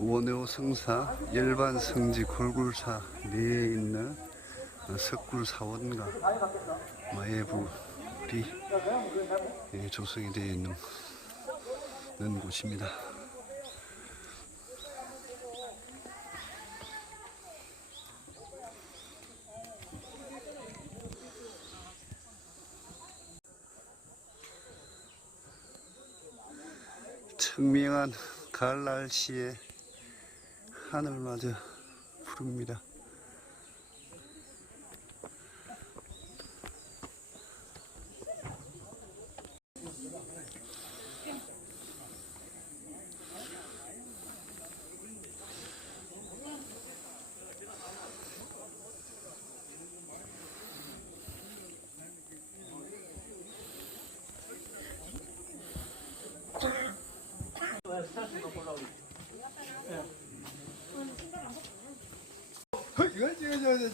원효 성사 일반 성지 골굴사 내에 있는 석굴 사원과 마예불이 예, 조성이 되어 있는 곳입니다. 청명한 가을 날씨에 하늘마저 푸릅니다. 이거 찍어줘야 돼.